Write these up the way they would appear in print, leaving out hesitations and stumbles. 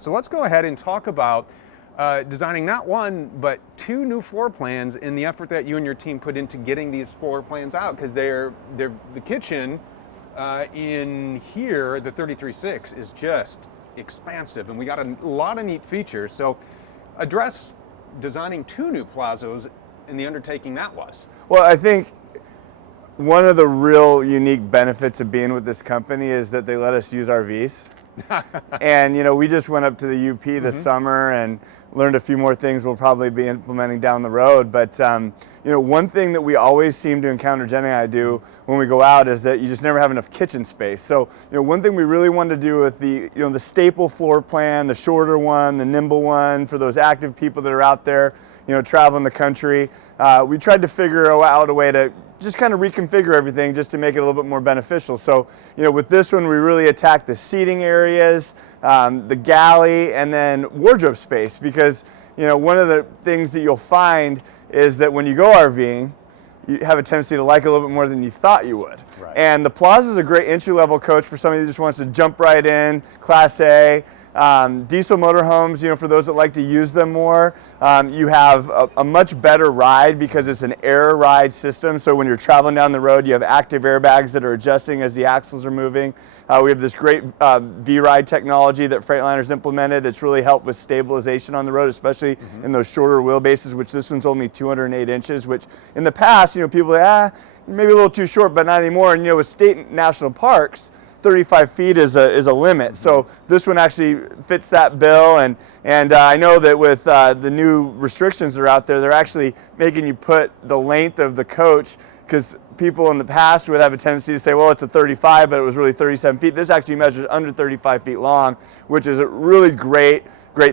So let's go ahead and talk about designing not one, but two new floor plans in the effort that you and your team put into getting these floor plans out, because they're the kitchen in here, the 33.6, is just expansive, and we got a lot of neat features. So address designing two new plazos and the undertaking that was. Well, I think one of the real unique benefits of being with this company is that they let us use RVs. And we just went up to the UP this summer and learned a few more things we'll probably be implementing down the road. But one thing that we always seem to encounter, Jenny and I do, when we go out is that you just never have enough kitchen space. So one thing we really wanted to do with the staple floor plan, the shorter one, the nimble one, for those active people that are out there traveling the country, we tried to figure out a way to just kind of reconfigure everything just to make it a little bit more beneficial. So, with this one, we really attacked the seating areas, the galley, and then wardrobe space, because, one of the things that you'll find is that when you go RVing, you have a tendency to like it a little bit more than you thought you would. Right. And the Palazzo is a great entry-level coach for somebody who just wants to jump right in, Class A. Diesel motorhomes, for those that like to use them more, you have a much better ride because it's an air ride system. So when you're traveling down the road, you have active airbags that are adjusting as the axles are moving. We have this great V-Ride technology that Freightliner's implemented that's really helped with stabilization on the road, especially in those shorter wheelbases, which this one's only 208 inches, which in the past, people say, maybe a little too short, but not anymore. And with state and national parks, 35 feet is a limit. So this one actually fits that bill, and I know that with the new restrictions that are out there, they're actually making you put the length of the coach, because people in the past would have a tendency to say, well, it's a 35, but it was really 37 feet. This actually measures under 35 feet long, which is a really great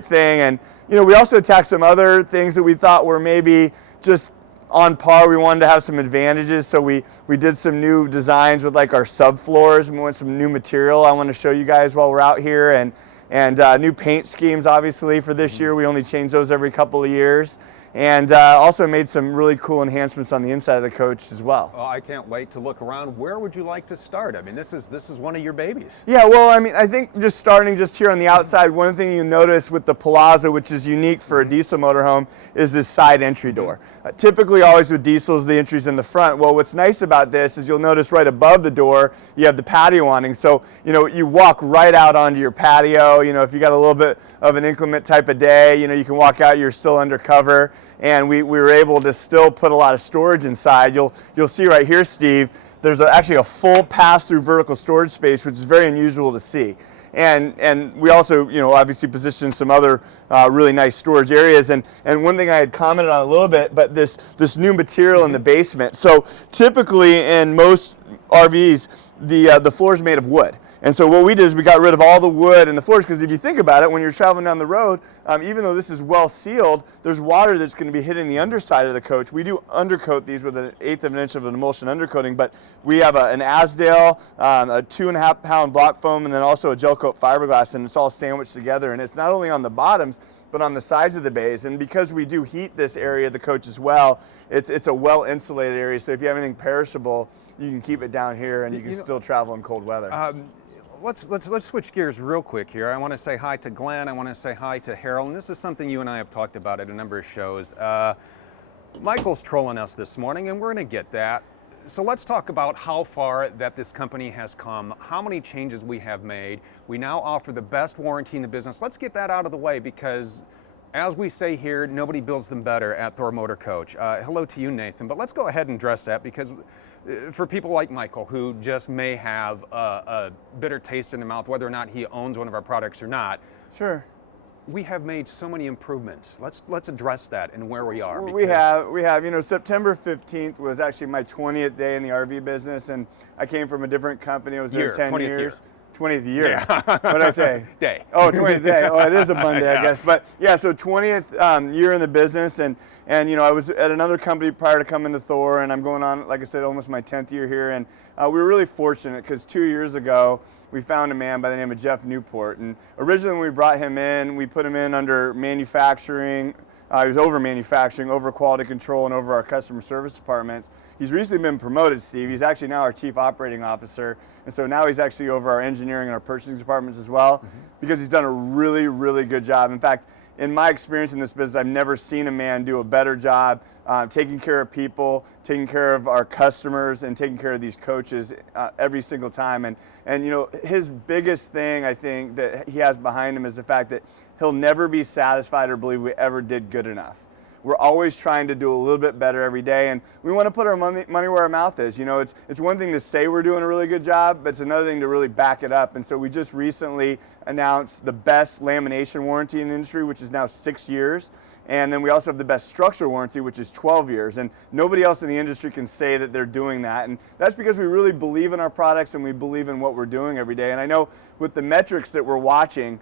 thing. And we also attacked some other things that we thought were maybe just on par. We wanted to have some advantages, so we did some new designs with like our subfloors. We went some new material I want to show you guys while we're out here, and new paint schemes obviously for this year. We only change those every couple of years. And also made some really cool enhancements on the inside of the coach as well. Oh, I can't wait to look around. Where would you like to start? I mean, this is one of your babies. Yeah, well, I think just starting just here on the outside, one thing you notice with the Palazzo, which is unique for a diesel motorhome, is this side entry door. Typically, always with diesels, the entry's in the front. Well, what's nice about this is you'll notice right above the door, you have the patio awning. So, you walk right out onto your patio. If you got a little bit of an inclement type of day, you can walk out, you're still under cover. And we were able to still put a lot of storage inside. You'll see right here, Steve, there's actually a full pass-through vertical storage space, which is very unusual to see. And we also, obviously positioned some other really nice storage areas. And one thing I had commented on a little bit, but this new material in the basement. So typically in most RVs, the floor is made of wood. And so what we did is we got rid of all the wood in the floors, because if you think about it, when you're traveling down the road, even though this is well sealed, there's water that's going to be hitting the underside of the coach. We do undercoat these with an 1/8 of an inch of an emulsion undercoating, but we have an Asdale, a 2.5 pound block foam, and then also a gel coat fiberglass, and it's all sandwiched together. And it's not only on the bottoms, but on the sides of the bays. And because we do heat this area of the coach as well, it's a well insulated area. So if you have anything perishable, you can keep it down here, and you can still travel in cold weather. Let's switch gears real quick here. I want to say hi to Glenn. I want to say hi to Harold. And this is something you and I have talked about at a number of shows. Michael's trolling us this morning, and we're going to get that. So let's talk about how far that this company has come, how many changes we have made. We now offer the best warranty in the business. Let's get that out of the way, because as we say here, nobody builds them better at Thor Motor Coach. Hello to you, Nathan. But let's go ahead and address that, because for people like Michael, who just may have a bitter taste in their mouth, whether or not he owns one of our products or not. Sure. We have made so many improvements. Let's address that and where we are. We have. September 15th was actually my 20th day in the RV business, and I came from a different company. I was there 10 years. 20th year. Yeah. What did I say? Day. Oh, 20th day. Oh, it is a Monday, I guess. But yeah, so 20th year in the business, and I was at another company prior to coming to Thor, and I'm going on, like I said, almost my 10th year here. And we were really fortunate, because 2 years ago, we found a man by the name of Jeff Newport. And originally when we brought him in, we put him in under manufacturing, He was over manufacturing, over quality control, and over our customer service departments. He's recently been promoted, Steve. He's actually now our chief operating officer. And so now he's actually over our engineering and our purchasing departments as well, because he's done a really, really good job. In fact, in my experience in this business, I've never seen a man do a better job taking care of people, taking care of our customers, and taking care of these coaches every single time. And you know, his biggest thing, I think, that he has behind him is the fact that he'll never be satisfied or believe we ever did good enough. We're always trying to do a little bit better every day, and we want to put our money where our mouth is. You know, it's one thing to say we're doing a really good job, but it's another thing to really back it up. And so we just recently announced the best lamination warranty in the industry, which is now 6 years. And then we also have the best structural warranty, which is 12 years. And nobody else in the industry can say that they're doing that. And that's because we really believe in our products and we believe in what we're doing every day. And I know with the metrics that we're watching,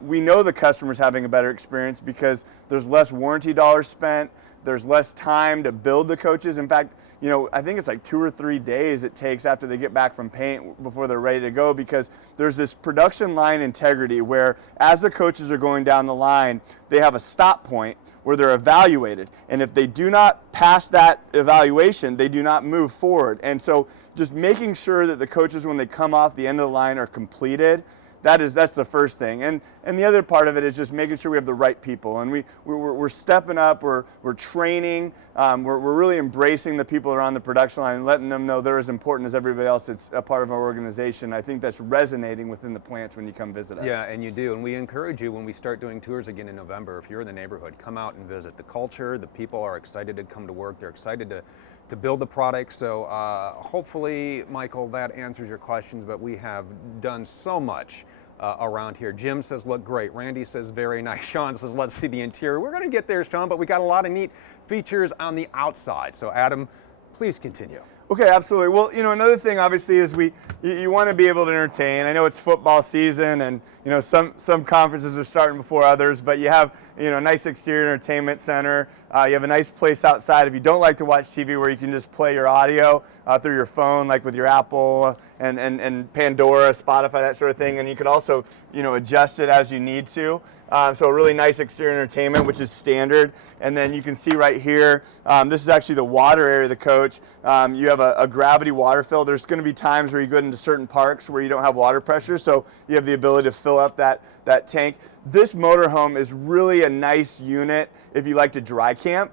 we know the customer's having a better experience because there's less warranty dollars spent, there's less time to build the coaches. In fact, you know, I think it's like 2 or 3 days it takes after they get back from paint before they're ready to go, because there's this production line integrity where as the coaches are going down the line, they have a stop point where they're evaluated. And if they do not pass that evaluation, they do not move forward. And so just making sure that the coaches, when they come off the end of the line, are completed. That's the first thing, and the other part of it is just making sure we have the right people, and we're stepping up, we're training, we're really embracing the people that are on the production line and letting them know they're as important as everybody else that's a part of our organization. I think that's resonating within the plants when you come visit us. Yeah, and you do, and we encourage you when we start doing tours again in November, if you're in the neighborhood, come out and visit. The culture, the people are excited to come to work, they're excited to build the product. So hopefully, Michael, that answers your questions, but we have done so much around here. Jim says, look great. Randy says, very nice. Sean says, let's see the interior. We're gonna get there, Sean, but we got a lot of neat features on the outside. So Adam, please continue. Okay, absolutely. Well, you know, another thing obviously is you want to be able to entertain. I know it's football season, and you know some conferences are starting before others, but you have, you know, a nice exterior entertainment center. You have a nice place outside if you don't like to watch TV, where you can just play your audio through your phone, like with your Apple and Pandora, Spotify, that sort of thing. And you could also, you know, adjust it as you need to. So a really nice exterior entertainment, which is standard. And then you can see right here, this is actually the water area of the coach. You have a gravity water fill. There's going to be times where you go into certain parks where you don't have water pressure, so you have the ability to fill up that tank. This motorhome is really a nice unit if you like to dry camp,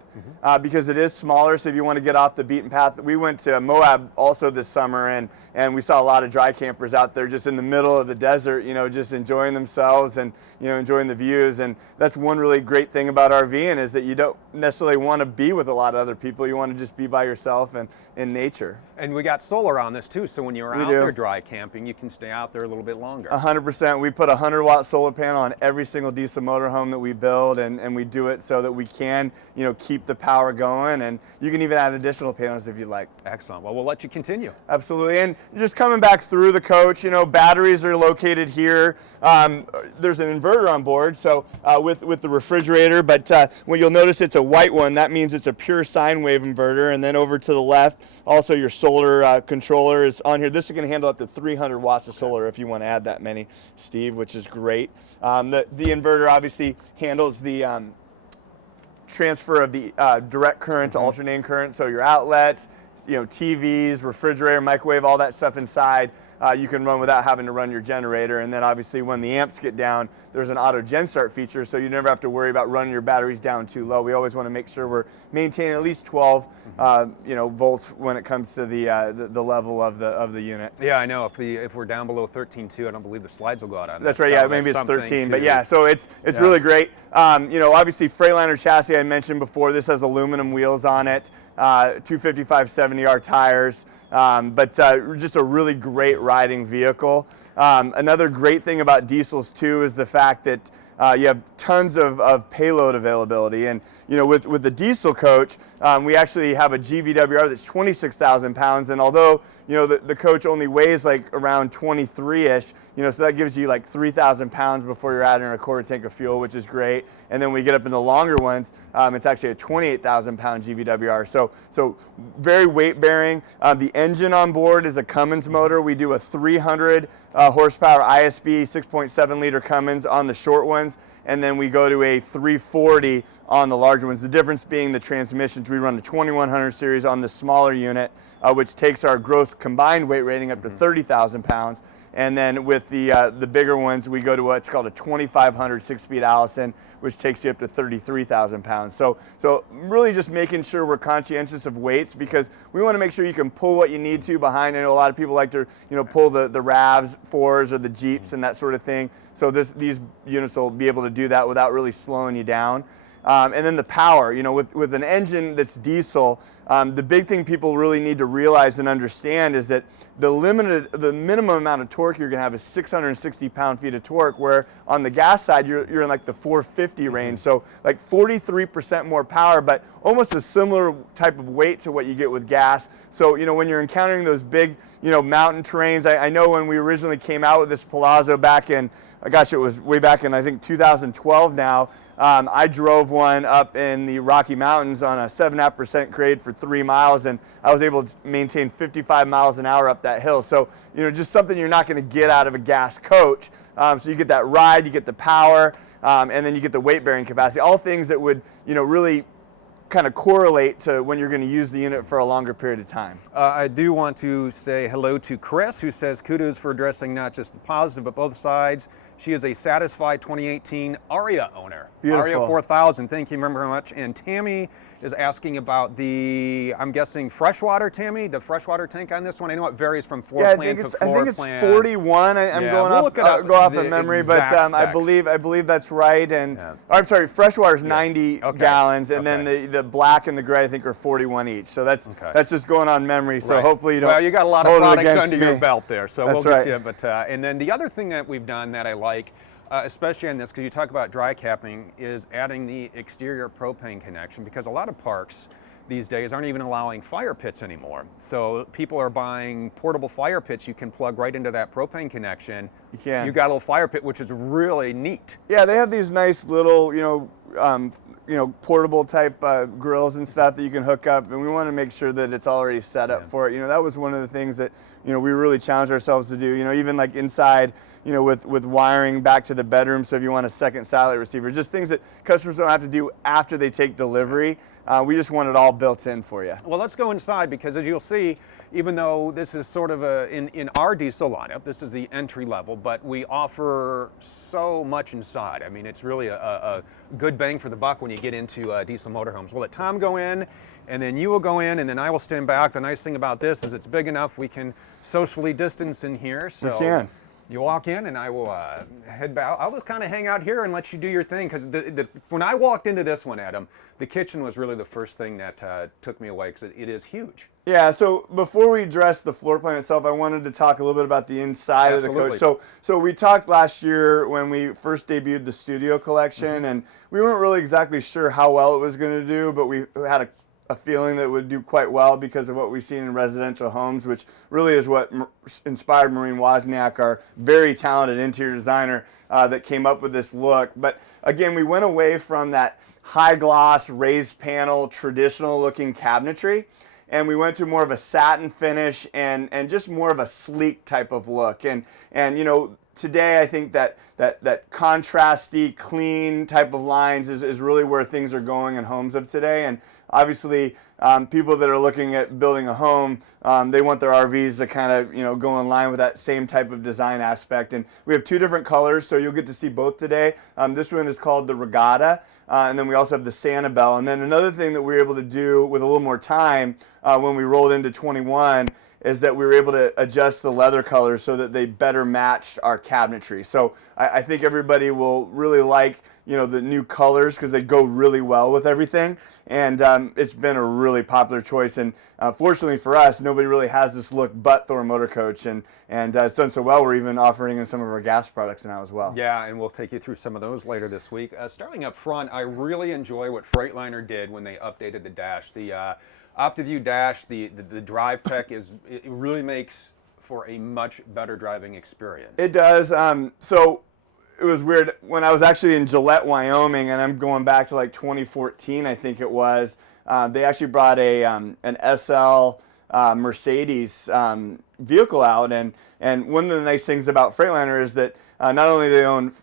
because it is smaller, so if you want to get off the beaten path. We went to Moab also this summer, and we saw a lot of dry campers out there just in the middle of the desert, you know, just enjoying themselves and, you know, enjoying the views. And that's one really great thing about RVing, is that you don't necessarily want to be with a lot of other people. You want to just be by yourself and in nature. And we got solar on this too, so when you're out there dry camping, you can stay out there a little bit longer. 100%. We put a 100-watt solar panel on every single diesel motorhome that we build, and we do it so that we can, you know, keep the power going, and you can even add additional panels if you'd like. Excellent. Well, we'll let you continue. Absolutely. And just coming back through the coach, you know, batteries are located here. There's an inverter on board, so with the refrigerator, but when you'll notice it's a white one, that means it's a pure sine wave inverter. And then over to the left, also your solar controller is on here. This is going to handle up to 300 watts of solar if you want to add that many, Steve, which is great. The inverter obviously handles the transfer of the direct current to alternating current, so your outlets, you know, TVs, refrigerator, microwave, all that stuff inside, you can run without having to run your generator. And then obviously when the amps get down, there's an auto gen start feature, so you never have to worry about running your batteries down too low. We always want to make sure we're maintaining at least 12 you know, volts when it comes to the level of the unit. Yeah, I know. If we're down below 13.2, I don't believe the slides will go out on That's this. right. So Yeah, maybe it's 13, but too. yeah. So it's really great. You know, obviously Freightliner chassis I mentioned before. This has aluminum wheels on it, 255 70R tires, but just a really great riding vehicle. Another great thing about diesels too is the fact that you have tons of payload availability. And you know, with the diesel coach, we actually have a GVWR that's 26,000 pounds, and although you know the coach only weighs like around 23-ish, you know, so that gives you like 3,000 pounds before you're adding a quarter tank of fuel, which is great. And then when we get up into longer ones, it's actually a 28,000 pound GVWR, so very weight bearing. The engine on board is a Cummins motor. We do a 300 horsepower ISB 6.7 liter Cummins on the short ones, and then we go to a 340 on the larger ones. The difference being the transmissions. We run the 2100 series on the smaller unit, which takes our gross combined weight rating up to 30,000 pounds. And then with the bigger ones, we go to what's called a 2500 6-speed Allison, which takes you up to 33,000 pounds. So really just making sure we're conscientious of weights, because we want to make sure you can pull what you need to behind. I know a lot of people like to pull the RAVs 4s or the Jeeps and that sort of thing. So these units will be able to do that without really slowing you down. And then the power, with an engine that's diesel, the big thing people really need to realize and understand is that the minimum amount of torque you're going to have is 660 pound-feet of torque, where on the gas side you're in like the 450 range, so like 43% more power, but almost a similar type of weight to what you get with gas. So when you're encountering those big mountain terrains, I know when we originally came out with this Palazzo back in, gosh, it was way back in I think 2012 now. I drove one up in the Rocky Mountains on a 7.5% grade for 3 miles, and I was able to maintain 55 miles an hour up that hill. So, just something you're not going to get out of a gas coach. So you get that ride, you get the power, and then you get the weight bearing capacity. All things that would, really kind of correlate to when you're going to use the unit for a longer period of time. I do want to say hello to Chris, who says kudos for addressing not just the positive but both sides. She is a satisfied 2018 Aria owner. Beautiful. Aria 4000, thank you very much. And Tammy is asking about I'm guessing freshwater, Tammy, the freshwater tank on this one. I know it varies from floor plan to floor plan. I think it's 41. I'm going go off of memory, but I believe that's right. And I'm sorry, freshwater is 90 gallons, and then the black and the gray I think are 41 each. So that's just going on memory. So hopefully you don't. Well, you got a lot of products under your me. belt there, so that's we'll right. get you. But and then the other thing that we've done that I like, especially on this, because you talk about dry capping, is adding the exterior propane connection, because a lot of parks these days aren't even allowing fire pits anymore. So people are buying portable fire pits you can plug right into that propane connection. You can. You got a little fire pit, which is really neat. Yeah, they have these nice little, portable type grills and stuff that you can hook up, and we want to make sure that it's already set up for it. That was one of the things that we really challenged ourselves to do. Even like inside, with wiring back to the bedroom. So if you want a second satellite receiver, just things that customers don't have to do after they take delivery. We just want it all built in for you. Well, let's go inside, because as you'll see, even though this is sort of in our diesel lineup, this is the entry level, but we offer so much inside. I mean, it's really a good bang for the buck when you get into diesel motorhomes. We'll let Tom go in, and then you will go in, and then I will stand back. The nice thing about this is it's big enough we can socially distance in here. So we can. You walk in, and I will head back. I will kind of hang out here and let you do your thing, because when I walked into this one, Adam, the kitchen was really the first thing that took me away, because it is huge. Yeah, so before we address the floor plan itself, I wanted to talk a little bit about the inside of the coach. So we talked last year when we first debuted the Studio Collection, and we weren't really exactly sure how well it was going to do, but we had a feeling that it would do quite well because of what we've seen in residential homes, which really is what inspired Maureen Wozniak, our very talented interior designer, that came up with this look. But again, we went away from that high gloss, raised panel, traditional looking cabinetry, and we went to more of a satin finish and just more of a sleek type of look. And today I think that contrasty, clean type of lines is really where things are going in homes of today. And obviously, people that are looking at building a home, they want their RVs to kind of go in line with that same type of design aspect. And we have two different colors, so you'll get to see both today. This one is called the Regatta, and then we also have the Sanibel. And then another thing that we were able to do with a little more time when we rolled into 21 is that we were able to adjust the leather colors so that they better matched our cabinetry. So I think everybody will really like the new colors, because they go really well with everything. And it's been a really popular choice. And fortunately for us, nobody really has this look but Thor Motor Coach. And it's done so well, we're even offering in some of our gas products now as well. Yeah, and we'll take you through some of those later this week. Starting up front, I really enjoy what Freightliner did when they updated the dash. The OptiView dash, the drive tech it really makes for a much better driving experience. It does. So it was weird when I was actually in Gillette, Wyoming, and I'm going back to like 2014, I think it was. They actually brought an SL Mercedes vehicle out, and one of the nice things about Freightliner is that not only they own,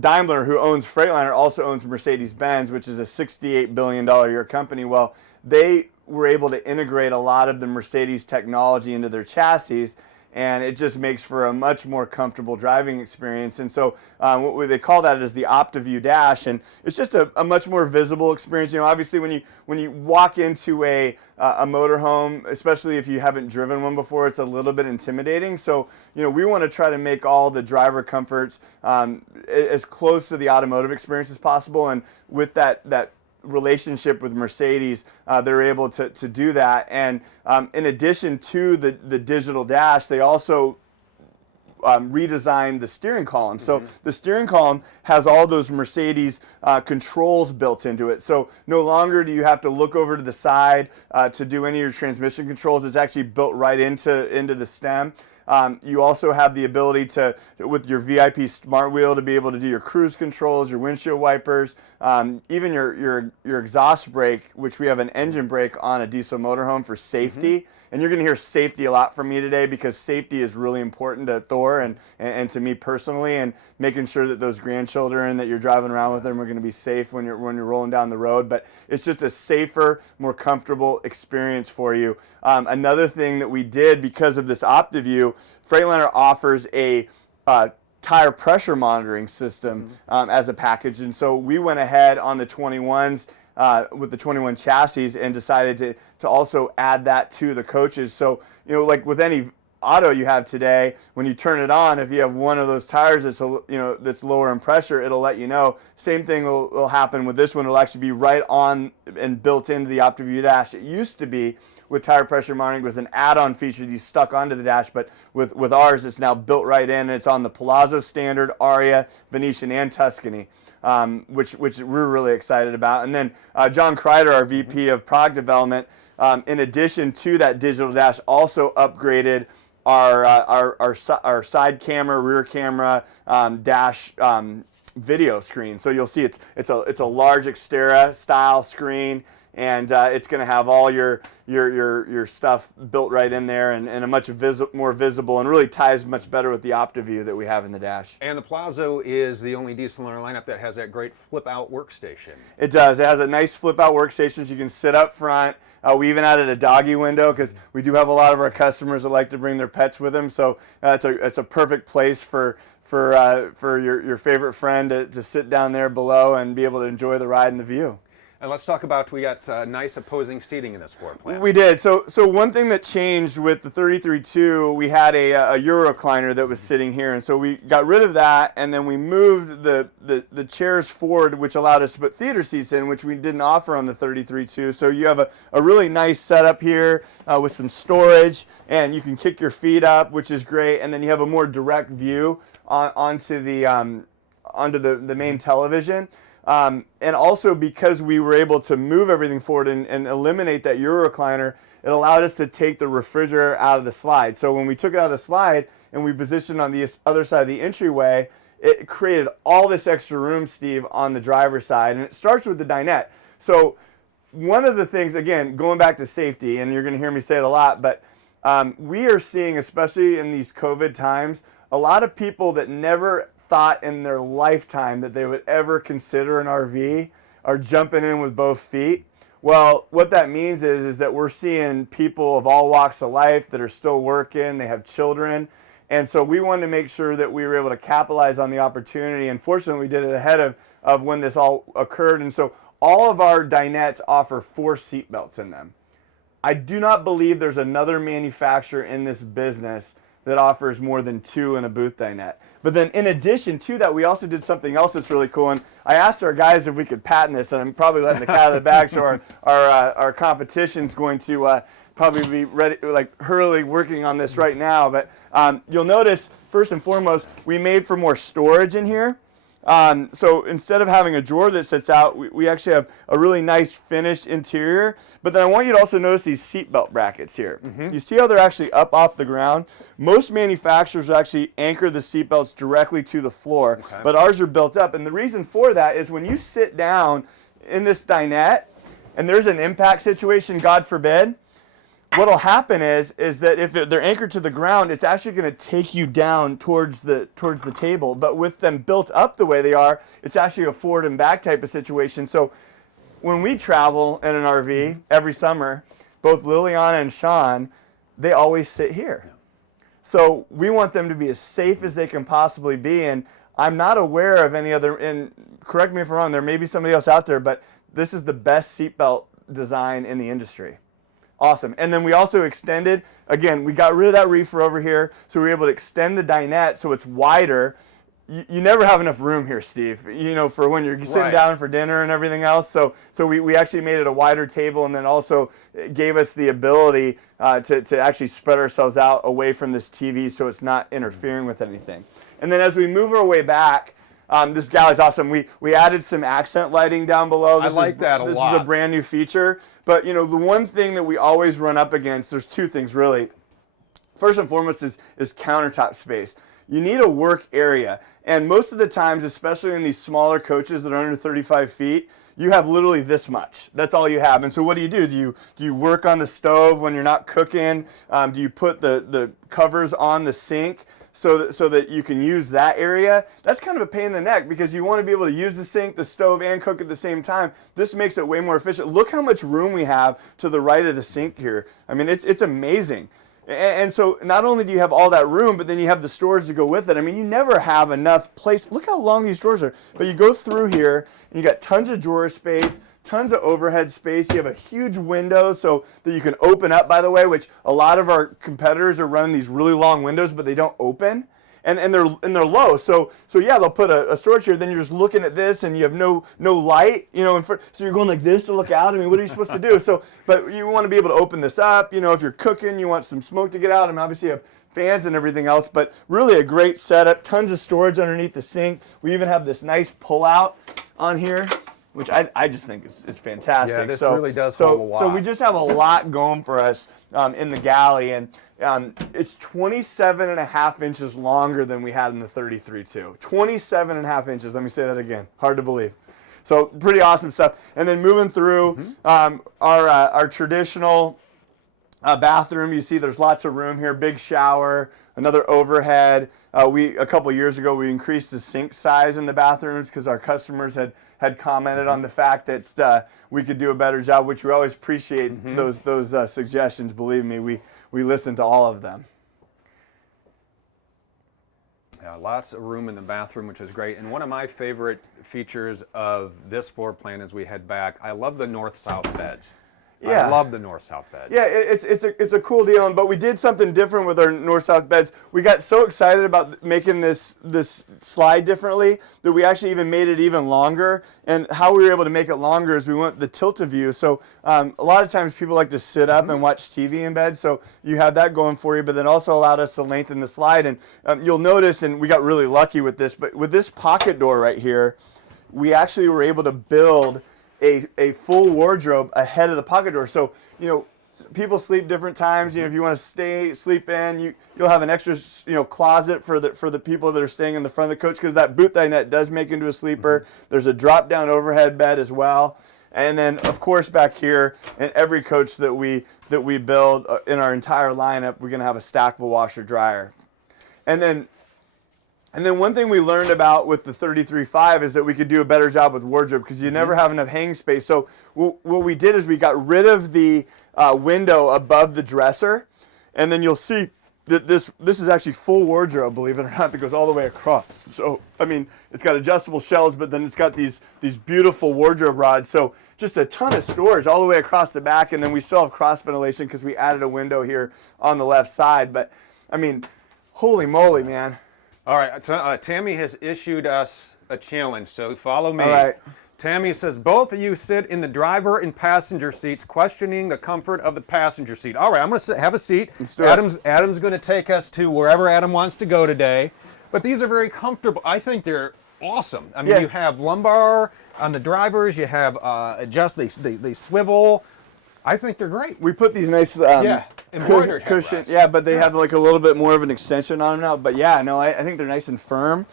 Daimler, who owns Freightliner, also owns Mercedes-Benz, which is a $68 billion a year company. Well, they were able to integrate a lot of the Mercedes technology into their chassis, and it just makes for a much more comfortable driving experience. And so what they call that is the OptiView dash, and it's just a much more visible experience. You know, obviously when you walk into a motorhome, especially if you haven't driven one before, it's a little bit intimidating. So, you know, we want to try to make all the driver comforts as close to the automotive experience as possible. And with that relationship with Mercedes, they're able to do that. And in addition to the digital dash, they also redesigned the steering column. So the steering column has all those Mercedes controls built into it. So no longer do you have to look over to the side to do any of your transmission controls. It's actually built right into the stem. You also have the ability to, with your VIP smart wheel, to be able to do your cruise controls, your windshield wipers, even your exhaust brake, which we have an engine brake on a diesel motorhome for safety. And you're going to hear safety a lot from me today, because safety is really important to Thor and to me personally, and making sure that those grandchildren that you're driving around with them are going to be safe when you're rolling down the road. But it's just a safer, more comfortable experience for you. Another thing that we did because of this OptiView, Freightliner offers a tire pressure monitoring system as a package, and so we went ahead on the 21s with the 21 chassis and decided to also add that to the coaches. So, you know, like with any auto you have today, when you turn it on, if you have one of those tires that's lower in pressure, it'll let you know. Same thing will happen with this one. It'll actually be right on and built into the OptiView dash. It used to be, with tire pressure monitoring, was an add-on feature you stuck onto the dash, but with ours, it's now built right in, and it's on the Palazzo Standard, Aria, Venetian, and Tuscany, which we're really excited about. And then John Kreider, our VP of product development, in addition to that digital dash, also upgraded our side camera, rear camera, dash video screen. So you'll see it's a large Xterra style screen, and it's going to have all your stuff built right in there, and a much more visible, and really ties much better with the OptiView that we have in the dash. And the Palazzo is the only diesel in our lineup that has that great flip-out workstation. It does. It has a nice flip-out workstation. So you can sit up front. We even added a doggy window, because we do have a lot of our customers that like to bring their pets with them. So it's a perfect place for your favorite friend to sit down there below and be able to enjoy the ride and the view. And let's talk about, we got nice opposing seating in this floor plan. We did. So one thing that changed with the 33.2, we had a Euro recliner that was sitting here, and so we got rid of that, and then we moved the chairs forward, which allowed us to put theater seats in, which we didn't offer on the 33.2. So you have a really nice setup here with some storage, and you can kick your feet up, which is great, and then you have a more direct view onto the main television. And also, because we were able to move everything forward and eliminate that Euro recliner, it allowed us to take the refrigerator out of the slide. So when we took it out of the slide and we positioned on the other side of the entryway, it created all this extra room, Steve, on the driver's side. And it starts with the dinette. So one of the things, again, going back to safety, and you're going to hear me say it a lot, but we are seeing, especially in these COVID times, a lot of people that never thought in their lifetime that they would ever consider an RV are jumping in with both feet. Well, what that means is that we're seeing people of all walks of life that are still working, they have children, and so we wanted to make sure that we were able to capitalize on the opportunity, and fortunately we did it ahead of when this all occurred. And so all of our dinettes offer 4 seat belts in them. I do not believe there's another manufacturer in this business that offers more than 2 in a booth dinette. But then in addition to that, we also did something else that's really cool. And I asked our guys if we could patent this, and I'm probably letting the cat out of the bag, so our competition's going to probably be ready, like hurriedly working on this right now. But you'll notice, first and foremost, we made for more storage in here. So instead of having a drawer that sits out, we actually have a really nice finished interior. But then I want you to also notice these seatbelt brackets here. You see how they're actually up off the ground? Most manufacturers actually anchor the seatbelts directly to the floor, but ours are built up. And the reason for that is when you sit down in this dinette and there's an impact situation, God forbid, what'll happen is that if they're anchored to the ground, it's actually going to take you down towards the table. But with them built up the way they are, it's actually a forward and back type of situation. So when we travel in an RV every summer, both Liliana and Sean, they always sit here. Yeah. So we want them to be as safe as they can possibly be. And I'm not aware of any other, and correct me if I'm wrong, there may be somebody else out there, but this is the best seatbelt design in the industry. Awesome. And then we also extended, again, we got rid of that reefer over here, so we were able to extend the dinette so it's wider. You never have enough room here, Steve, you know, for when you're sitting down for dinner and everything else. So we actually made it a wider table, and then also gave us the ability to actually spread ourselves out away from this TV so it's not interfering with anything. And then as we move our way back, this galley's awesome. We added some accent lighting down below. I like that a lot. This is a brand new feature. But you know, the one thing that we always run up against, there's two things really. First and foremost is countertop space. You need a work area. And most of the times, especially in these smaller coaches that are under 35 feet, you have literally this much. That's all you have. And so what do? Do you work on the stove when you're not cooking? Do you put the covers on the sink so that you can use that area? That's kind of a pain in the neck because you want to be able to use the sink, the stove, and cook at the same time. This makes it way more efficient. Look how much room we have to the right of the sink here. I mean, it's amazing. And so not only do you have all that room, but then you have the storage to go with it. I mean, you never have enough place. Look how long these drawers are. But you go through here, and you got tons of drawer space, tons of overhead space. You have a huge window so that you can open up, by the way, which a lot of our competitors are running these really long windows, but they don't open. And they're low, so yeah, they'll put a storage here. Then you're just looking at this, and you have no light, you know, in front. So you're going like this to look out. I mean, what are you supposed to do? So, but you want to be able to open this up. You know, if you're cooking, you want some smoke to get out. I mean, obviously you have fans and everything else, but really a great setup. Tons of storage underneath the sink. We even have this nice pull-out on here, which I just think is fantastic. Yeah, this really does hold a lot. So we just have a lot going for us in the galley, and it's 27.5 inches longer than we had in the 33.2. 27.5 inches. Let me say that again. Hard to believe. So pretty awesome stuff. And then moving through our traditional bathroom, you see there's lots of room here. Big shower, another overhead. A couple years ago we increased the sink size in the bathrooms because our customers had commented on the fact that we could do a better job, which we always appreciate those suggestions. Believe me, we listen to all of them. Yeah, lots of room in the bathroom, which is great. And one of my favorite features of this floor plan as we head back, I love the north-south beds. Yeah. I love the north-south beds. Yeah, it's a cool deal, but we did something different with our north-south beds. We got so excited about making this slide differently that we actually even made it even longer. And how we were able to make it longer is we went the tilt-a-view. So a lot of times people like to sit up and watch TV in bed, so you have that going for you, but then also allowed us to lengthen the slide. And you'll notice, and we got really lucky with this, but with this pocket door right here, we actually were able to build a full wardrobe ahead of the pocket door. So, you know, people sleep different times. You know, if you want to sleep in, you'll have an extra, you know, closet for the people that are staying in the front of the coach, because that boot dinette does make into a sleeper. There's a drop down overhead bed as well. And then of course back here in every coach that we build in our entire lineup, we're going to have a stackable washer dryer. And then one thing we learned about with the 33.5 is that we could do a better job with wardrobe because you never have enough hanging space. So what we did is we got rid of the window above the dresser, and then you'll see that this is actually full wardrobe, believe it or not, that goes all the way across. So, I mean, it's got adjustable shelves, but then it's got these beautiful wardrobe rods. So just a ton of storage all the way across the back, and then we still have cross ventilation because we added a window here on the left side. But, I mean, holy moly, man. All right, so, Tammy has issued us a challenge, so follow me. All right. Tammy says, both of you sit in the driver and passenger seats, questioning the comfort of the passenger seat. All right, I'm going to have a seat. Adam's going to take us to wherever Adam wants to go today. But these are very comfortable. I think they're awesome. I mean, you have lumbar on the drivers. You have they swivel. I think they're great. We put these nice embroidered cushion. headrest. Yeah, but they have like a little bit more of an extension on them now. But yeah, no, I think they're nice and firm,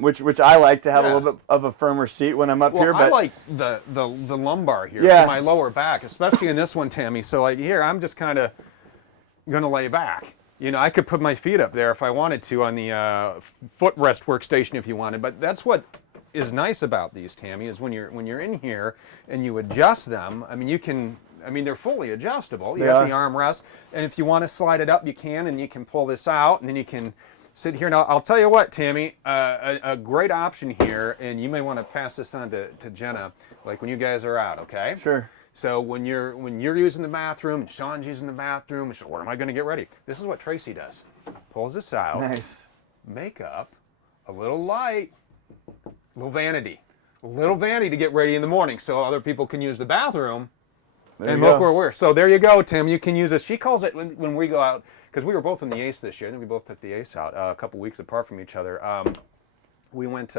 which I like to have a little bit of a firmer seat when I'm up here. But I like the lumbar here Yeah. for my lower back, especially in this one, Tammy. So like here, I'm just kind of gonna lay back. You know, I could put my feet up there if I wanted to on the footrest workstation if you wanted. But that's what is nice about these, Tammy, is when you're in here and you adjust them. I mean, you can. I mean, they're fully adjustable. You have the armrest, and if you want to slide it up, you can, and you can pull this out, and then you can sit here. Now, I'll tell you what, Tammy, a great option here, and you may want to pass this on to Jenna, like when you guys are out, okay? Sure. So when you're using the bathroom, and Sean's using the bathroom, and so where am I going to get ready? This is what Tracy does. Pulls this out. Nice. Makeup, a little light, a little vanity to get ready in the morning, so other people can use the bathroom. And look where we're. So there you go, Tim. You can use this. She calls it when we go out, because we were both in the Ace this year. I think we both took the Ace out a couple weeks apart from each other. We went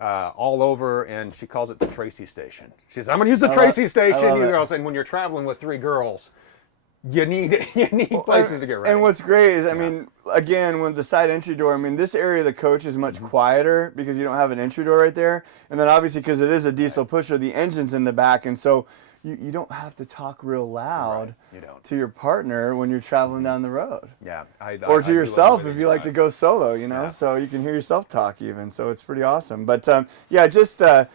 all over, and she calls it the Tracy Station. She says, "I'm going to use the Tracy Station." You girls, and when you're traveling with 3 girls, you need places to get ready. And what's great is, I mean, again, with the side entry door, I mean, this area of the coach is much quieter because you don't have an entry door right there. And then obviously, because it is a diesel pusher, the engine's in the back, and so you don't have to talk real loud to your partner when you're traveling down the road. Yeah. Or to yourself if you like to go solo, you know, so you can hear yourself talk even. So it's pretty awesome. But yeah, just a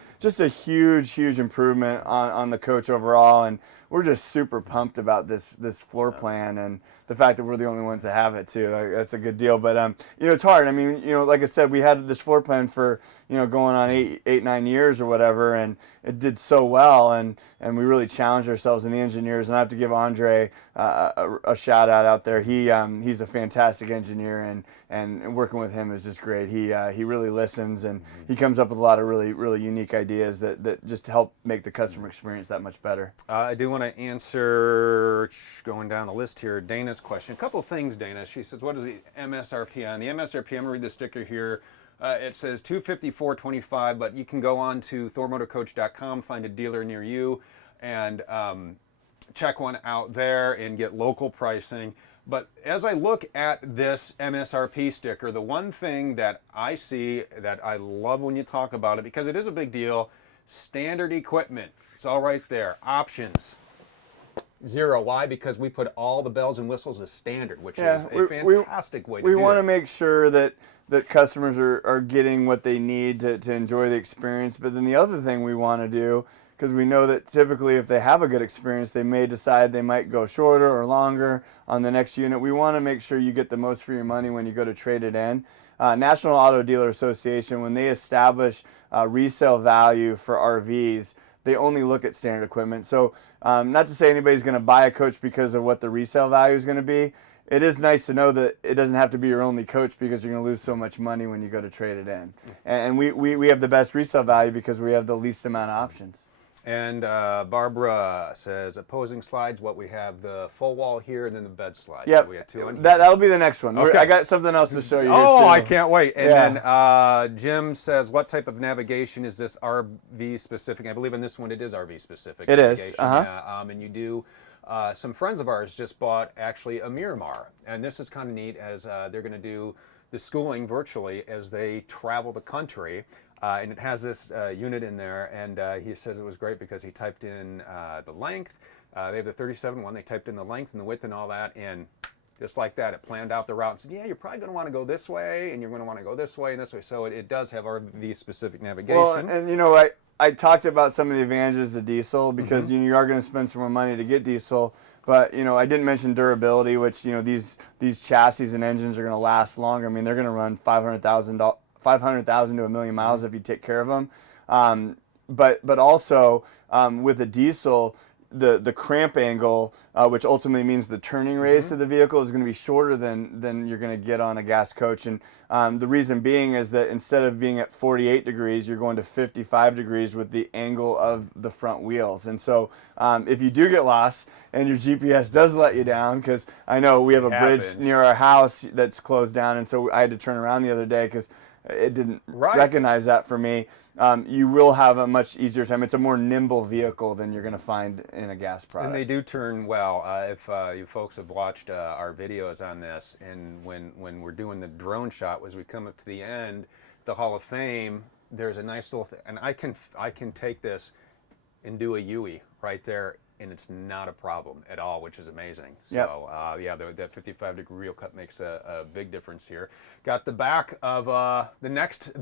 huge improvement on the coach overall. And we're just super pumped about this floor plan and the fact that we're the only ones that have it too. Like, that's a good deal. But you know, it's hard. I mean, you know, like I said, we had this floor plan for, you know, going on 9 years or whatever, and it did so well, and we really challenged ourselves and the engineers. And I have to give Andre a shout out there. He's a fantastic engineer, and working with him is just great. He really listens, and he comes up with a lot of really unique ideas that just help make the customer experience that much better. I do want to answer, going down the list here, Dana's question. A couple of things, Dana. She says, what is the MSRP on? The MSRP, I'm going to read the sticker here. It says $254.25, but you can go on to thormotorcoach.com, find a dealer near you, and check one out there and get local pricing. But as I look at this MSRP sticker, the one thing that I see that I love when you talk about it, because it is a big deal, standard equipment. It's all right there. Options. 0. Why? Because we put all the bells and whistles as standard, which is a fantastic way to do it. We want to make sure that customers are getting what they need to enjoy the experience. But then the other thing we want to do, because we know that typically if they have a good experience, they may decide they might go shorter or longer on the next unit. We want to make sure you get the most for your money when you go to trade it in. National Auto Dealer Association, when they establish resale value for RVs, they only look at standard equipment. So not to say anybody's going to buy a coach because of what the resale value is going to be. It is nice to know that it doesn't have to be your only coach because you're going to lose so much money when you go to trade it in. And we have the best resale value because we have the least amount of options. And Barbara says, opposing slides, what we have, the full wall here and then the bed slides. Yep, so we have 2 on here. that'll be the next one. Okay. I got something else to show you. Oh, here too. I can't wait. And then Jim says, what type of navigation is this RV specific? I believe in this one it is RV specific. It is. And you do, some friends of ours just bought actually a Miramar. And this is kind of neat as they're going to do the schooling virtually as they travel the country. And it has this unit in there, and he says it was great because he typed in the length. They have the 37 one. They typed in the length and the width and all that, and just like that, it planned out the route and said, yeah, you're probably going to want to go this way, and you're going to want to go this way and this way. So it does have RV-specific navigation. Well, and you know, I talked about some of the advantages of diesel because you are going to spend some more money to get diesel. But you know, I didn't mention durability, which you know these chassis and engines are going to last longer. I mean, they're going to run 500,000 to 1 million miles if you take care of them. But also with a diesel, the cramp angle, which ultimately means the turning radius of the vehicle, is going to be shorter than you're going to get on a gas coach. And the reason being is that instead of being at 48 degrees, you're going to 55 degrees with the angle of the front wheels. And so if you do get lost and your GPS does let you down, because I know we have a bridge near our house that's closed down, and so I had to turn around the other day because it didn't Right. recognize that for me. You will have a much easier time. It's a more nimble vehicle than you're going to find in a gas product. And they do turn well. If you folks have watched our videos on this, and when we're doing the drone shot, as we come up to the end, the Hall of Fame, there's a nice little and I can take this and do a UE right there, and it's not a problem at all, which is amazing. So yeah, that 55-degree reel cut makes a big difference here. Got the back of the next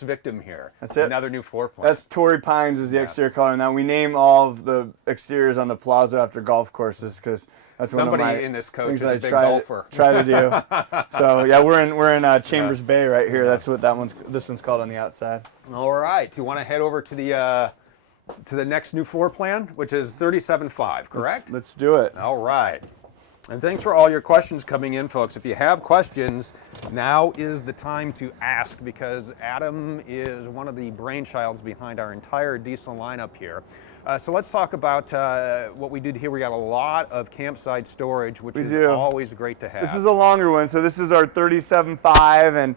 victim here. That's it. Another new floor plan. That's Torrey Pines is the exterior color. Now we name all of the exteriors on the Palazzo after golf courses because that's somebody one of my in this coach is things a I big try golfer. try to do. So yeah, we're in Chambers Bay right here. That's what this one's called on the outside. All right. You want to head over to the next new floor plan, which is 37.5, correct? Let's do it. All right. And thanks for all your questions coming in, folks. If you have questions, now is the time to ask, because Adam is one of the brainchilds behind our entire diesel lineup here. So let's talk about what we did here. We got a lot of campsite storage, which is always great to have. This is a longer one. So this is our 37.5, and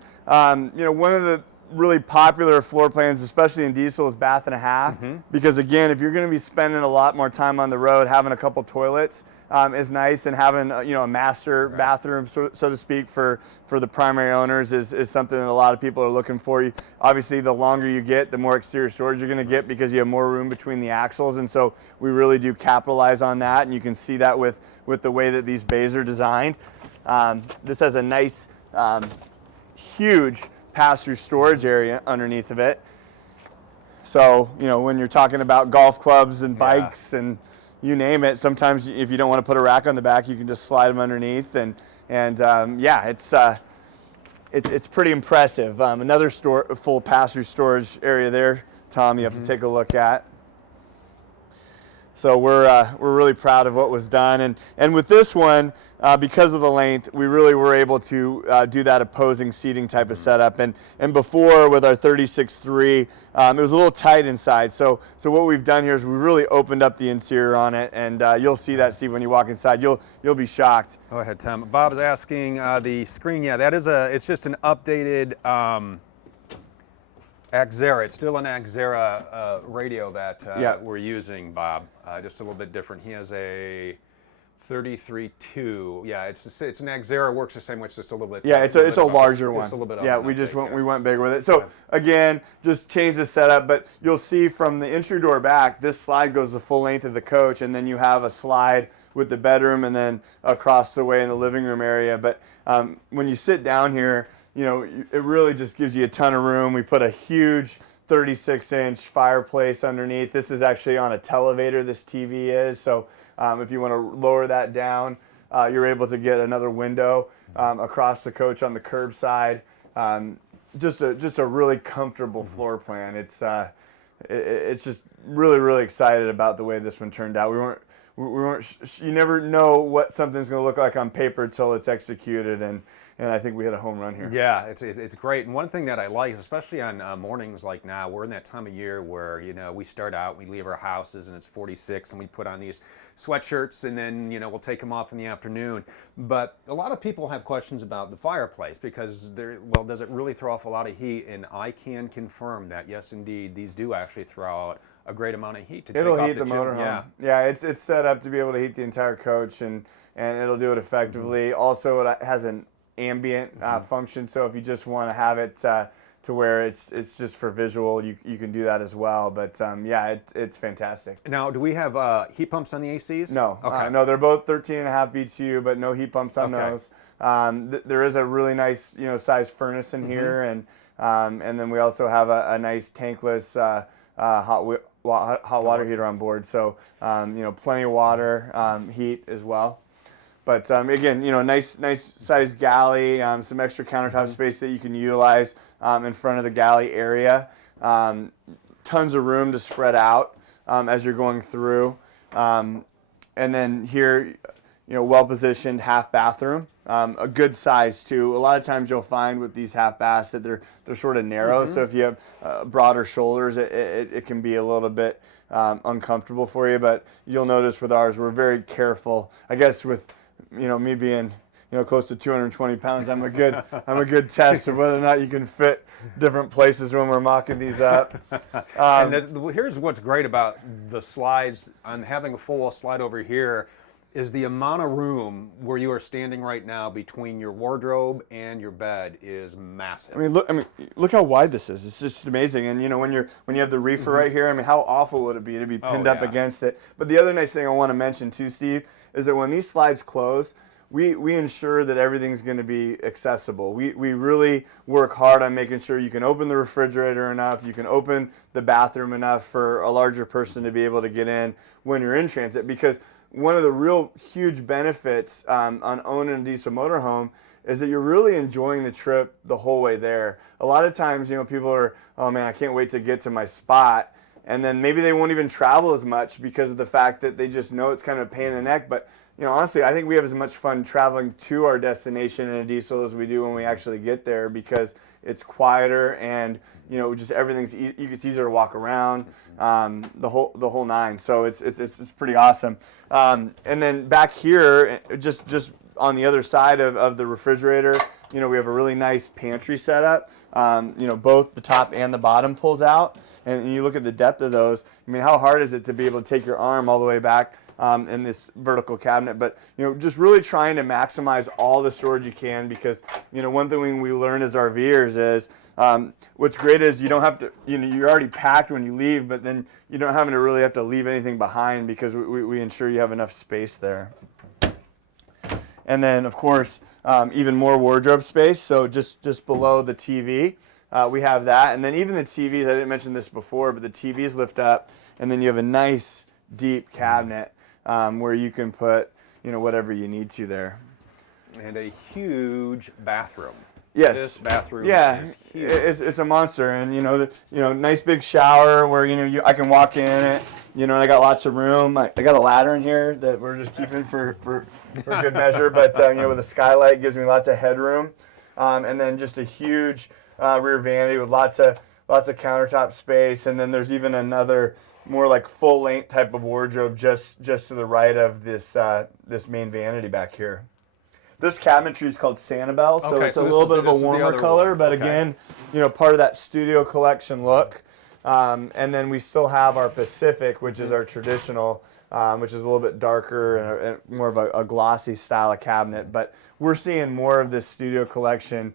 one of the really popular floor plans, especially in diesel, is bath and a half. Because again, if you're going to be spending a lot more time on the road, having a couple toilets is nice, and having a master bathroom, so to speak, for the primary owners is something that a lot of people are looking for. Obviously, the longer you get, the more exterior storage you're going to get because you have more room between the axles, and so we really do capitalize on that, and you can see that with the way that these bays are designed. This has a nice, huge pass-through storage area underneath of it. So, when you're talking about golf clubs and bikes and you name it, sometimes if you don't want to put a rack on the back, you can just slide them underneath, and it's pretty impressive. Another full pass-through storage area there, Tom, you have to take a look at. So we're really proud of what was done, and with this one, because of the length, we really were able to do that opposing seating type of setup. And before with our 36.3, it was a little tight inside. So what we've done here is we really opened up the interior on it, and you'll see that, Steve, when you walk inside. You'll be shocked. Go ahead, Tom. Bob's asking the screen. Yeah, that is it's just an updated Axera. It's still an Axera radio that we're using, Bob. Just a little bit different. He has a 33.2. Yeah, it's an Axera. Works the same way. It's just a little bit. Yeah, it's a larger one. Just a little bit. Yeah, we went bigger with it. So again, just change the setup. But you'll see from the entry door back, this slide goes the full length of the coach, and then you have a slide with the bedroom, and then across the way in the living room area. But when you sit down here, it really just gives you a ton of room. We put a huge 36-inch fireplace underneath. This is actually on a televator, this TV is. So if you want to lower that down, you're able to get another window across the coach on the curb side. Just a really comfortable floor plan. It's just really excited about the way this one turned out. We weren't. You never know what something's going to look like on paper until it's executed, and I think we hit a home run here. Yeah, it's great. And one thing that I like, especially on mornings like now, we're in that time of year where we start out, we leave our houses, and it's 46, and we put on these sweatshirts, and then we'll take them off in the afternoon. But a lot of people have questions about the fireplace because does it really throw off a lot of heat? And I can confirm that yes, indeed, these do actually throw out a great amount of heat. It'll heat the motorhome. Yeah, it's set up to be able to heat the entire coach, and it'll do it effectively. Also, it has an ambient function, so if you just want to have it to where it's just for visual, you can do that as well. But it's fantastic. Now, do we have heat pumps on the ACs? No. Okay. No, they're both 13.5 BTU, but no heat pumps on those. There is a really nice size furnace in here, and then we also have a nice tankless hot water heater on board. So plenty of water, heat as well. But again, nice size galley, some extra countertop space that you can utilize in front of the galley area. Tons of room to spread out as you're going through. And then here, well positioned half bathroom, a good size too. A lot of times you'll find with these half baths that they're sort of narrow. So if you have broader shoulders, it can be a little bit uncomfortable for you. But you'll notice with ours, we're very careful. I guess with me being close to 220 pounds. I'm a good test of whether or not you can fit different places when we're mocking these up. Here's what's great about the slides, and having a full slide over here, is the amount of room where you are standing right now between your wardrobe and your bed is massive. Look how wide this is. It's just amazing. And when you have the reefer right here, how awful would it be to be pinned up against it? But the other nice thing I want to mention too, Steve, is that when these slides close, we ensure that everything's going to be accessible. We really work hard on making sure you can open the refrigerator enough, you can open the bathroom enough for a larger person to be able to get in when you're in transit, because one of the real huge benefits on owning a diesel motorhome is that you're really enjoying the trip the whole way there. A lot of times, people are, oh man, I can't wait to get to my spot. And then maybe they won't even travel as much because of the fact that they just know it's kind of a pain in the neck. But honestly, I think we have as much fun traveling to our destination in a diesel as we do when we actually get there, because it's quieter and just everything's it's easier to walk around, the whole nine. So it's pretty awesome. And then back here, just on the other side of the refrigerator, we have a really nice pantry setup. Both the top and the bottom pulls out, and you look at the depth of those. How hard is it to be able to take your arm all the way back in this vertical cabinet? But just really trying to maximize all the storage you can, because one thing we learn as RVers is what's great is you don't have to, you're already packed when you leave, but then you don't really have to leave anything behind, because we ensure you have enough space there. And then of course even more wardrobe space. So just below the TV, we have that, and then even the TVs. I didn't mention this before, but the TVs lift up, and then you have a nice deep cabinet where you can put whatever you need to there. And a huge bathroom. Yes. This bathroom is huge. It's a monster, and nice big shower where I can walk in it. And I got lots of room. I got a ladder in here that we're just keeping for good measure, but with a skylight, gives me lots of headroom, and then just a huge rear vanity with lots of countertop space, and then there's even another more like full length type of wardrobe just to the right of this main vanity back here. This cabinetry is called Sanibel, so it's a little bit of a warmer color, but again, part of that studio collection look. And then we still have our Pacific, which is our traditional, which is a little bit darker and more of a glossy style of cabinet. But we're seeing more of this studio collection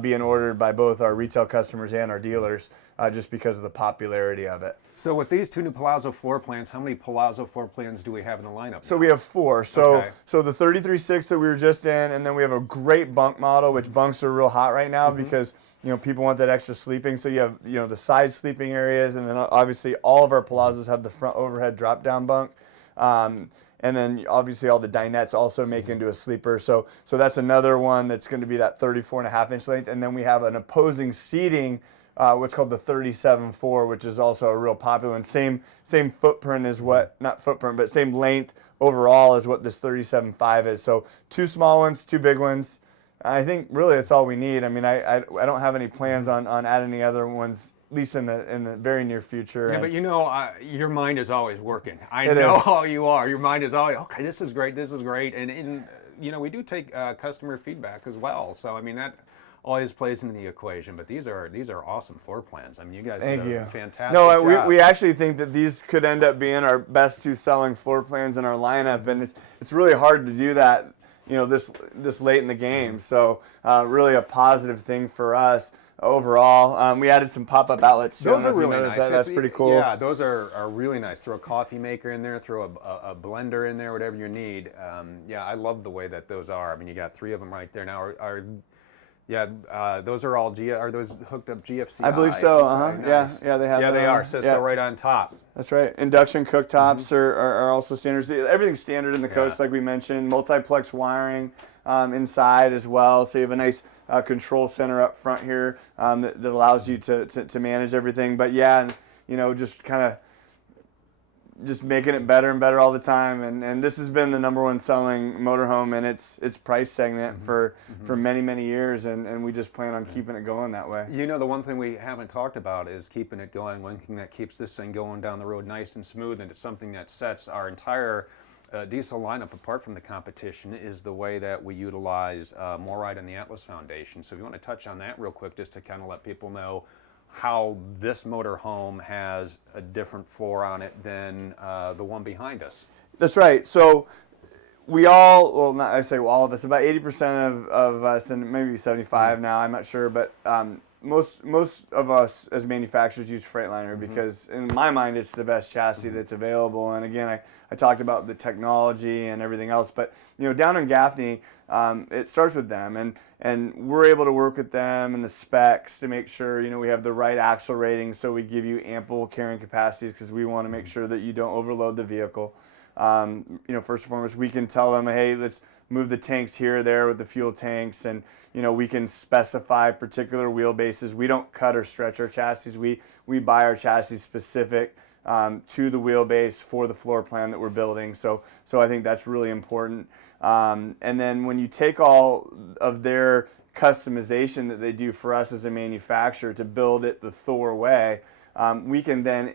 being ordered by both our retail customers and our dealers, just because of the popularity of it. So with these two new Palazzo floor plans, how many Palazzo floor plans do we have in the lineup? So we have 4. So the 33.6 that we were just in, and then we have a great bunk model, which bunks are real hot right now because people want that extra sleeping. So you have the side sleeping areas, and then obviously all of our Palazzos have the front overhead drop down bunk. And then obviously all the dinettes also make into a sleeper. So that's another one that's going to be that 34.5-inch length. And then we have an opposing seating, what's called the 37.4, which is also a real popular one. Same footprint as not footprint, but same length overall as what this 37.5 is. So 2 small ones, 2 big ones. I think really that's all we need. I don't have any plans on adding any other ones, at least in the very near future. Yeah, but your mind is always working. I know how you are. Your mind is always, okay, this is great, and we do take customer feedback as well. So that always plays into the equation. But these are awesome floor plans. You guys did a fantastic job. We actually think that these could end up being our best 2 selling floor plans in our lineup, and it's really hard to do that this late in the game. So really a positive thing for us overall. We added some pop-up outlets too. Those are really nice. That's pretty cool. Yeah, those are really nice. Throw a coffee maker in there, throw a blender in there, whatever you need. I love the way that those are. You got 3 of them right there now. Those are all are those hooked up GFCI? I believe so. Nice. Yeah, they have. Yeah, they are. So right on top. That's right. Induction cooktops are also standards. Everything's standard in the coach, like we mentioned. Multiplex wiring inside as well. So you have a nice control center up front here that allows you to manage everything. But just kind of just making it better and better all the time. And this has been the #1 selling motorhome in its price segment for many, many years. And we just plan on keeping it going that way. The one thing we haven't talked about is keeping it going. One thing that keeps this thing going down the road nice and smooth, and it's something that sets our entire diesel lineup, apart from the competition, is the way that we utilize MORryde and the Atlas Foundation. So if you want to touch on that real quick, just to kind of let people know how this motorhome has a different floor on it than the one behind us. That's right. So we all, well, not I say all of us, about 80% of us, and maybe 75 now, I'm not sure, but most of us as manufacturers use Freightliner because in my mind it's the best chassis that's available. And again, I talked about the technology and everything else, but down in Gaffney, it starts with them, and we're able to work with them and the specs to make sure we have the right axle rating, so we give you ample carrying capacities because we want to make sure that you don't overload the vehicle. First and foremost, we can tell them, hey, let's move the tanks here or there with the fuel tanks, and we can specify particular wheelbases. We don't cut or stretch our chassis. We buy our chassis specific to the wheelbase for the floor plan that we're building. So I think that's really important. And then when you take all of their customization that they do for us as a manufacturer to build it the Thor way, we can then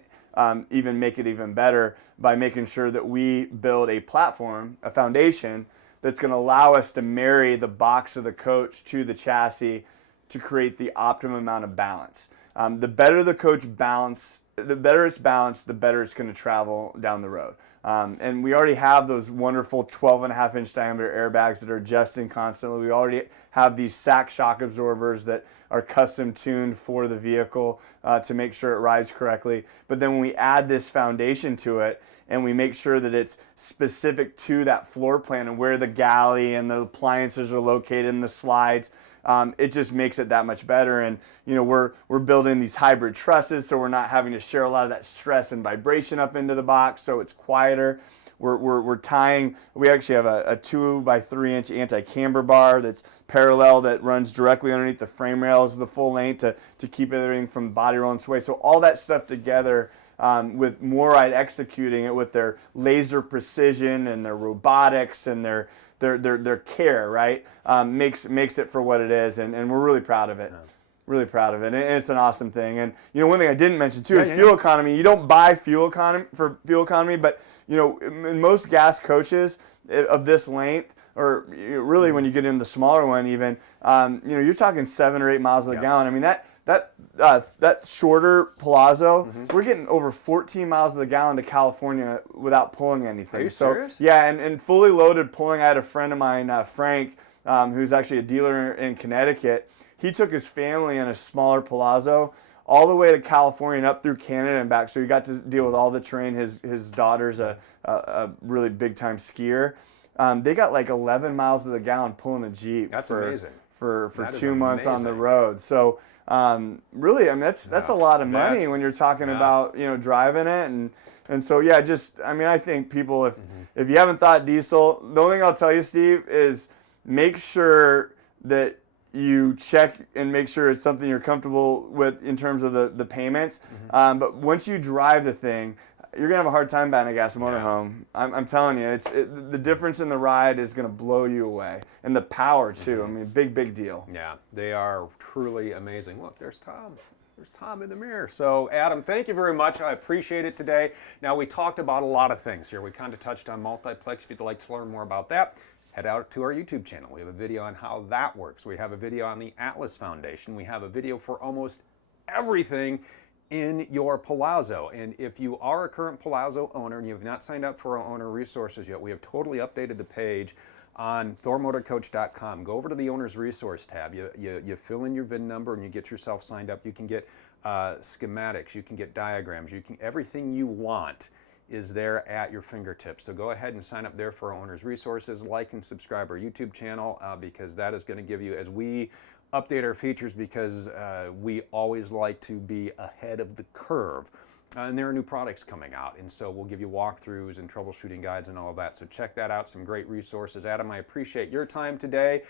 even make it even better by making sure that we build a platform, a foundation, that's going to allow us to marry the box of the coach to the chassis to create the optimum amount of balance. The better the coach balance, the better it's balanced, the better it's going to travel down the road. And we already have those wonderful 12.5-inch diameter airbags that are adjusting constantly. We already have these sack shock absorbers that are custom tuned for the vehicle to make sure it rides correctly. But then when we add this foundation to it and we make sure that it's specific to that floor plan and where the galley and the appliances are located and the slides, it just makes it that much better. And we're building these hybrid trusses, so we're not having to share a lot of that stress and vibration up into the box, so it's quieter. We're tying, we actually have a 2x3-inch anti-camber bar that's parallel that runs directly underneath the frame rails the full length to keep everything from body roll and sway. So all that stuff together with MORryde executing it with their laser precision and their robotics and their care, right, makes it for what it is, and we're really proud of it. Really proud of it, and it's an awesome thing. And one thing I didn't mention too is fuel economy. You don't buy fuel economy, but in most gas coaches of this length, or really when you get in the smaller one, even you're talking 7 or 8 miles to the gallon. I mean that shorter Palazzo, we're getting over 14 miles to the gallon to California without pulling anything. Are you serious? Yeah, and fully loaded pulling. I had a friend of mine, Frank, who's actually a dealer in Connecticut. He took his family in a smaller Palazzo all the way to California and up through Canada and back. So he got to deal with all the terrain. His daughter's a really big time skier. They got like 11 miles to the gallon pulling a Jeep. That's amazing. For 2 months on the road. So really, I mean that's a lot of money when you're talking about driving it and so yeah, I think people, if you haven't thought diesel, the only thing I'll tell you, Steve, is make sure that you check and make sure it's something you're comfortable with in terms of the payments. But once you drive the thing, you're gonna have a hard time buying a gas motorhome. I'm telling you, the difference in the ride is gonna blow you away, and the power too. I mean, big deal. Yeah, they are truly amazing. Look, there's Tom. There's Tom in the mirror. So, Adam, thank you very much. I appreciate it today. Now, we talked about a lot of things here. We kind of touched on multiplex. If you'd like to learn more about that, head out to our YouTube channel. We have a video on how that works. We have a video on the Atlas Foundation. We have a video for almost everything in your Palazzo. And if you are a current Palazzo owner and you have not signed up for our owner resources yet, we have totally updated the page on thormotorcoach.com. Go over to the owner's resource tab. You fill in your VIN number and you get yourself signed up. You can get schematics, you can get diagrams, everything you want is there at your fingertips. So go ahead and sign up there for our owner's resources. Like and subscribe our YouTube channel because that is going to give you, as we update our features, because we always like to be ahead of the curve. And there are new products coming out, and so we'll give you walkthroughs and troubleshooting guides and all of that. So check that out, some great resources. Adam, I appreciate your time today.